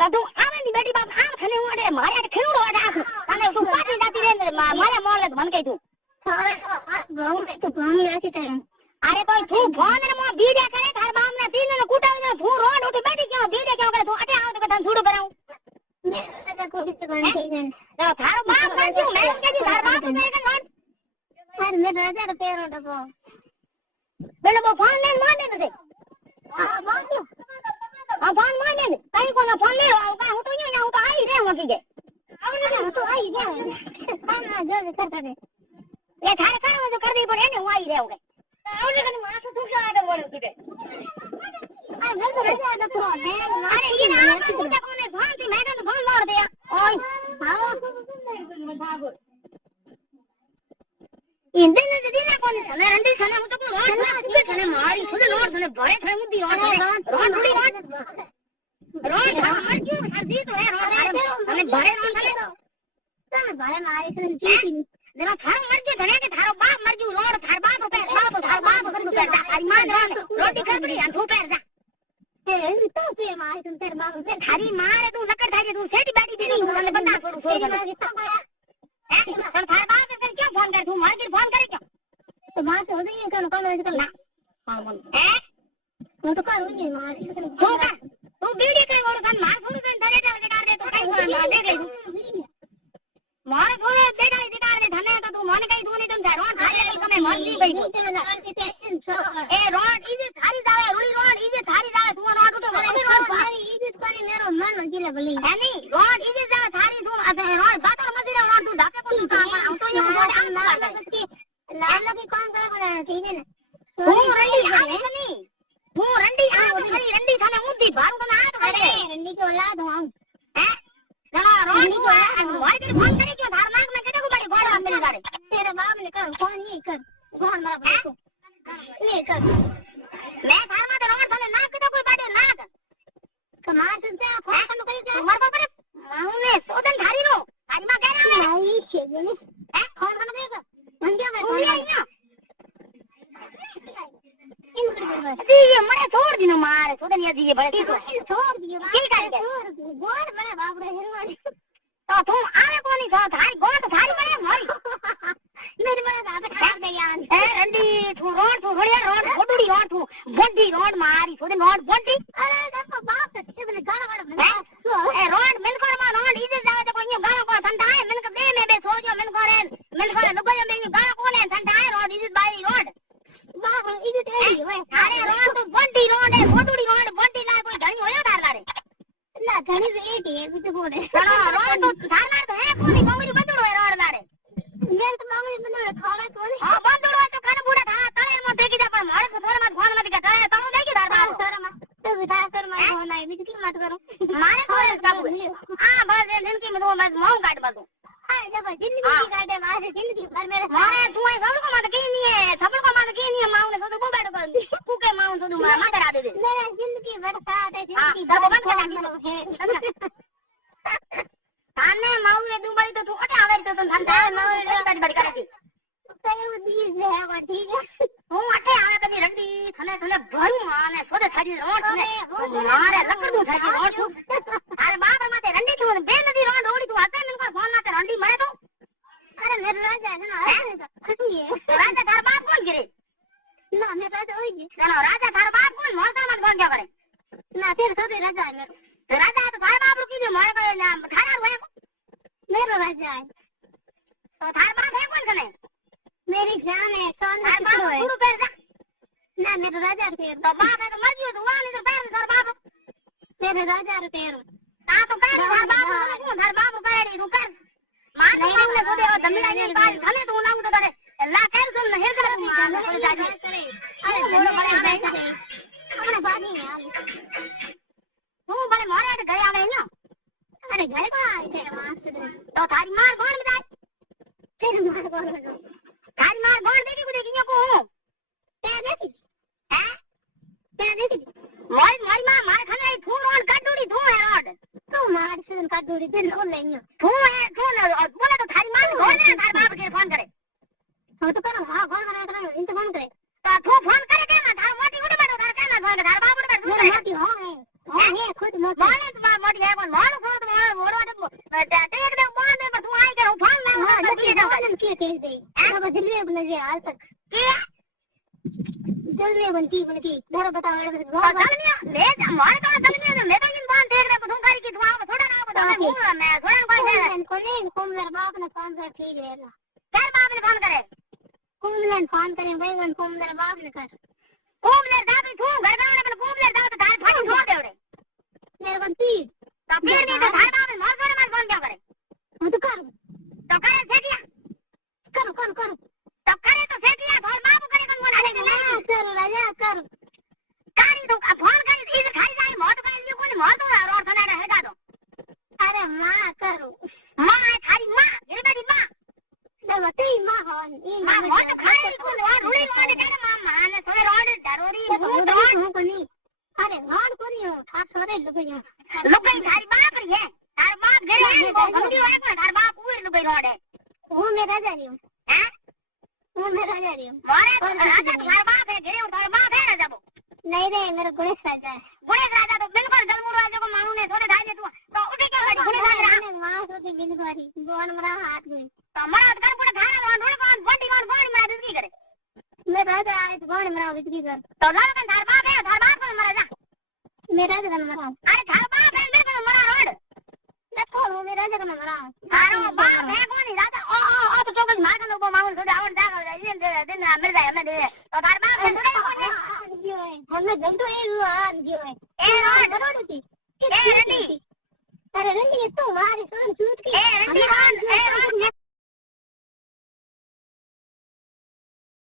तो तू आवे नी बेटी बाप आम खने ओडे मारे खेवड़ो आख तने तू पाटी जाती रे मारे मोले मन कई तू सारे भाऊ ने तो भाऊ ऐसी तरह अरे तो तू फोन ने मो बीड़े करे थार बाप ने तीन ने कुटावे तू रोड उठी बैठी क्यों बीड़े क्यों करे तू अटे आव तो तन छूड़ कराऊं मैं को भी तो बन गई तो थारो बाप मर गयो मैं के जी थार बाप ने के नोट अरे मेरा हजार पैरों डबो बेलो वो फोन ले मार दे दे हां मार दो हां फोन मार दे कहीं को ना फोन ले आओ का हूं तो यूं हूं तो आई रे हूं की आवने तो आई रे खाना जो करता रे ये थारे का जो कर दी पड़े ने हूं आई रे होगे आवने कने मास तू क्या आदे बोले तुझे अरे मैं तो रजा ना तो अरे ये ना तुझे कोने फोन थी मैं तो फोन मार दिया ओए हां इंदे ने दीना कोने सने रंडी सने हूं तो को रोड सने मारी सुने रोड सने भरे थे मुद्दी रोड थोड़ी रोड हमार क्यों हरदी तो है रोड सने भरे रोड सने भरे मारी सुन चीटी देना थारो मर के धने के थारो बाप मर जू रोड थार बाप पे थार बाप कर जा थारी मां रोटी खबड़ी अंधू पैर जा ए तो पे मारी तुम तेरे बाप से थारी मां रे तू लकड़ थारी तू सेठी बैठी दी तने बता छोड़ छोड़ है तन थार बाप से क्यों फोन कर तू मार के फोन करे क्यों तो मां से हो गई है कौन ना हां मन है वो तो कर होगी मारी तू बीड़ी कहीं और कन मार फोन कर धरे जगह दे तो कहीं को दे गई मारे थोड़े देखा दिखार दे धने तो तू मन कहीं दूनी तुम रोड थारी नहीं कमे मरली गई ए रोड इजे थारी जावे रुई रोड इजे थारी जावे तू रोड उठो रोड थारी इजे पानी मेरो मन गिला बली है नहीं रोड इजे जावे थारी तू अबे रोड बातों मजी रे रोड तू ढाके को तू हम तो ये रोड हम लाल की कौन करे ठीक है ना तू रंडी आवे नहीं तू रंडी आवे खरी रंडी थाने मुद्दी बारू तो ना आ अरे रंडी की औलाद हूं हैं ना रोड को भाई के फोन करे क्यों धार नाक में केटे को बड़ी गोड़ मेरे गाड़े तेरे बाप ने कर फोन नहीं कर फोन मारा बको नहीं कर मैं धार में रोड थाने नाक केटे कोई बड़ी नाक कमाल से फोन कनु करी जा मार बाप रे माने सोदन धारी नो आज मां कह रहा है नहीं छे ने हैं फोन कनु करी जा मंदिया में कोई आई ना इन कर जी ये मरे छोड़ दिनो मारे सोदन ये जी ये बड़े छोड़ दियो की कर गोड़ मेरे बाप रे हिरवाड़ी तो तू आवे कोनी था थारी गोड़ थारी मरे मोरी मेरे मन दादा खा गए यार ए रंडी तू थोड़ी रोड फोटुड़ी रोड तू बंडी रोड मारी सोदे रोड बंडी अरे देखो बाप से कितने गाना गाना ए रोड मिल कर मा रोड इजे जावे तो कोई गाना को ठंडा है मिल कर दे में बे सो जो मिल कर लुगो में गाना को ने ठंडा है रोड इजे बाई रोड बाप इजे तेरी है अरे रोड तो बंडी रोड है फोटुड़ी रोड बंडी ला कोई घणी होयो तार लारे ना घणी से एटी है कुछ बोले चलो रोड तो थार लार तो है कोनी मंगली बंदड़ो है रोड लारे मेरे तो मांगली बंदड़ो खावे कोनी हां बंदड़ो तो खाने बूढ़ा था तळे में देखी जा पर मारे को थोड़ा मत फोन मत का तळे तुम देखी दार बाबू सर मा तो विदा कर मैं फोन आई बिजली मत करो मारे को बाबू हां बस जिंदगी में तो बस मौं काट बदू हां जब जिंदगी काटे मारे जिंदगी भर मेरे मारे तू है सब को मत की नहीं है सब को मत की नहीं है मां ने तो बैठ कर तू के मां तो मत करा दे मेरा जिंदगी भर साथ है जिंदगी सब बंद करा दे ताने मां ने दुबई तो तू अटे आवे तो तुम धंधा मां ने बड़ी बड़ी करे दी सही दी है वो ठीक है हूं अटे आवे कदी रंडी थने थने भरू माने सोदे थारी रोड ने मारे लकड़ दू थारी रोड अरे बाप माते रंडी तू बे नदी रोड ओडी तू आते मन को फोन माते रंडी मरे तो अरे मेरे राजा है ना खुशी है राजा थार बाप कौन गिरे ना मेरा राजा होगी ना राजा थार बाप कौन मोर कर मत फोन क्या करे ना तेरे तो राजा है मेरा राजा तो थार बाप रुकी जो मोर करे ना थारा हुए मेरा राजा है तो थार बाप है कौन कने मेरी जान है सोन थार बाप गुरु पैर जा ना मेरा राजा पैर तो बाप है तो मर जियो तू वाली तो पैर थार बाप मेरे राजा पैर ता तो पैर थार बाप को थार बाप पैर रू कर मां नहीं ने को दे दमिला ने काल थने तू ना तो करे ला कर सुन हेर कर मां ने जाजी अरे बोलो बड़े बैठा अपना बानी यार तू बड़े मारे के घर आवे ना अरे घर को आए थे मास्टर तो थारी मार कौन बताए तेरे मार कौन थारी मार कौन देखी को देखी को क्या देखी हैं क्या देखी मोरी मां मार खाने थू रोड काटूड़ी थू है रोड तो मार से का दूरी दिन हो लेंगे थू है थू बोला तो थारी मार कौन है थारे बाप के फोन करे हो तो करो हां कौन करे इंत फोन करे तो तू फोन करे के ना थार मोटी उड़ बैठो थार के ना फोन थार बाप उड़ बैठो मोटी हां है खुद मोटी बोले तो मोटी લે પણ મારું થોડું મોરવા દે તે એકદમ બોંધ પર તું આઈ કે હું ફોન લાવ हाँ जल्दी बन के कह दे अब जल्दी बन जे आज तक કે जल्दी बनती धर बता દલમિયા લે મારે તો દલમિયા લે તો इन बांध देख रे તું કરી કે તું આવ થોડા ના બતા મે થોડા કોઈ कोने बाप ने फोन कर ठीक है ना कर बाप ने फोन करे कुमलन फोन करे भाई वन कुमलन बाप ने कर કુમલેર દાબી છું ઘર ગાવને પણ કુમલેર દાવ તો ધાર ફાડી છોડ દેવડે मेरे बनती તો ફેર ની તો ધાર બાપ માર કરે માર ફોન ક્યાં કરે હું તો કરું તો કરે સેટિયા करो તો કરે તો સેટિયા થોર બાપ કરે પણ મને આને ना कर राजा कर કારી તો ફોન કરી ઈ ખાઈ જાય મોત કરી લ્યો કોને મોત રોડ થનાડા હેગા દો अरे मां करो માં આ ખારી માં ગરીબાડી માં ले बती मां होन ई માં મોત ખાઈ કોને વા રૂડી વાડે કરે માં માને થોડે રોડ ડરોરી ભૂત રોડ હું कोनी अरे रोड कोनी हो खा छोरे लुगयो લુકઈ તારી બાપ રી હે તાર બાપ ઘરે આઈ તો સમજી હોય પણ તાર બાપ ઉર લુકઈ રોડે હું मेरा जा रही हूं હે હું मेरा जा रही हूं મારે તો રાજા તાર બાપ હે ઘરે તાર બાપ હે રાજા नहीं रे मेरा गुणेश राजा है ગુણેશ રાજા તો બિલકુલ જલમુર રાજા को मानू ने थोड़े धाई दे तू तो उठे क्या गाड़ी गुणेश राजा मां सोते बिन वारी बोन मरा हाथ में तो मरा कर पुड़े खाना वन ढोल कौन बंडी कौन पानी मरा बिजली करे मैं राजा आए तो बोन मरा बिजली कर तो लाल का धार बाप को मरा जा मेरा राजा का मरा अरे धार बाप है मेरे को मरा रोड देखो वो मेरा राजा का मरा थारो बाप है कौन राजा ओ तो चौबीस मार लो मामूल थोड़े आवड़ जागा दिन दिन मिल जाए हमें दे तो धार बाप है थोड़े कौन है हमने जंतु ए आन जो है ए रोड रोड थी ए रंडी अरे रंडी तो मारी सोन छूट के ए रंडी ए रोड